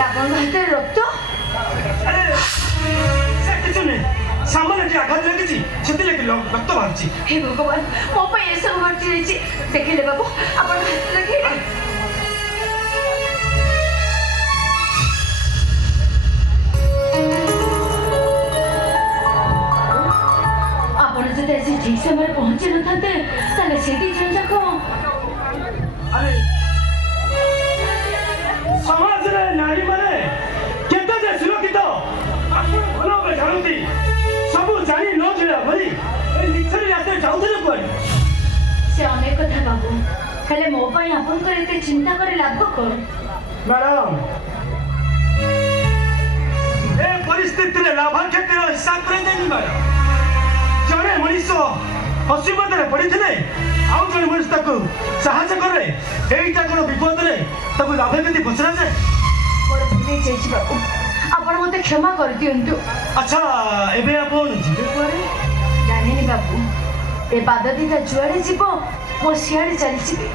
ଆପଣ ହାତରେ ରକ୍ତ ଆରେ ସେ କିଛି ନୁହେଁ ସାମାନ୍ୟ ଟିକେ ଆଘାତ ଲାଗିଛି ସେଥିଲାଗି ରକ୍ତ ବାହାରୁଛି। ହେ ଭଗବାନ ମୋ ପାଇଁ ଏସବୁ ଘଟି ଯାଇଛି। ଦେଖିଲେ ବାବୁ ଆପଣ ହାତ ଦେଖେଇଲେ ଆପଣ ଯଦି ଆସି ଠିକ ସମୟରେ ପହଞ୍ଚି ନଥାନ୍ତେ ତାହେଲେ ସେ ଦି ଜଣ ଯାକ ଆରେ ସମାଜରେ ନାରୀମାନେ କେତେ ଯେ ସୁରକ୍ଷିତ ଆପଣ ଭଲ ଭାବେ ଜାଣନ୍ତି। ସବୁ ଜାଣି ନ ଥିଲା ଭଳି ଏ ନିଛାରୀ ରାସ୍ତାରେ ଯାଉଥିଲେ କୁଆଡ଼େ? ସେ ଅନେକ କଥା ବାବୁ ହେଲେ ମୋ ପାଇଁ ଆପଣଙ୍କର ଏତେ ଚିନ୍ତା କରି ଲାଭ କଣ? ମ୍ୟାଡ଼ାମ ଏ ପରିସ୍ଥିତିରେ ଲାଭ କ୍ଷତିର ହିସାବ କରାଯାଇନି ମ୍ୟାଡ଼ାମ। ଜଣେ ମଣିଷ ଅସୁବିଧାରେ ପଡ଼ିଥିଲେ ଆଉ ଜଣେ ମଣିଷ ତାକୁ ସାହାଯ୍ୟ କରେ। ଏଇଟା କ'ଣ ବିପଦରେ ତାକୁ ଲାଭ କ୍ଷତି ପଚରାଯାଏ? ମୋର ଭୁଲ ହେଇଯାଇଛି ବାବୁ ଆପଣ ମୋତେ କ୍ଷମା କରିଦିଅନ୍ତୁ। ଆଚ୍ଛା ଏବେ ଆପଣ ଯିବେ କୁଆଡ଼େ? ଜାଣିନି ବାବୁ ଏ ପାଦ ଦିଟା ଯୁଆଡ଼େ ଯିବ ମୋ ସିଆଡ଼େ ଚାଲିଯିବି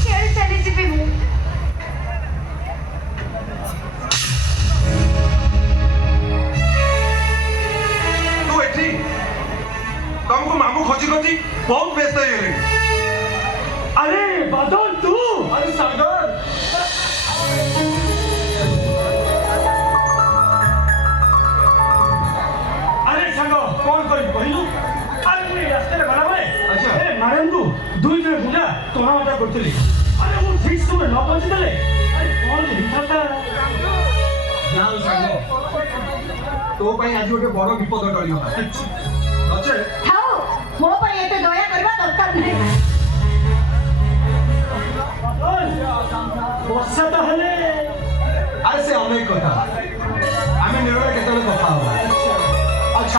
ସିଆଡ଼େ ଚାଲିଯିବି ମୁଁ। ତୁ ଏଠି ତମକୁ ମାମୁଁ ଖୋଜି ଖୋଜି ବହୁତ ବ୍ୟସ୍ତ ହେଇଗଲେଣି। ଆରେ ବାଦଲ ତୁ ଆରେ ସାଗର ଆରେ ସାଙ୍ଗ କ'ଣ କରିବି କହିଲୁ? ଆରେ ମୁଁ ଏ ରାସ୍ତାରେ ଗଲାବେଳେ ଆଚ୍ଛା। ଏ ମ୍ୟାଡ଼ାମକୁ ଦୁଇ ଜଣ ଗୁଣ୍ଡା ଟଣାମଟା କରୁଥିଲି। ଆରେ ମୁଁ ଠିକ ସମୟରେ ନ ପହଞ୍ଚିଦେଲେ ଆରେ କ'ଣ ଯେ ହେଇଥାନ୍ତା? ଯାଉ ସାଙ୍ଗ ତୋ ପାଇଁ ଆଜି ଗୋଟେ ବଡ଼ ବିପଦ ଟଳିଗଲା। ନଚେତ ଥାଉ ମୋ ପାଇଁ ଏତେ ଦୟା କରିବା ଦରକାର ନାହିଁ। ବର୍ଷା ତ ହେଲେ ଆରେ ସେ ଅନେକ କଥା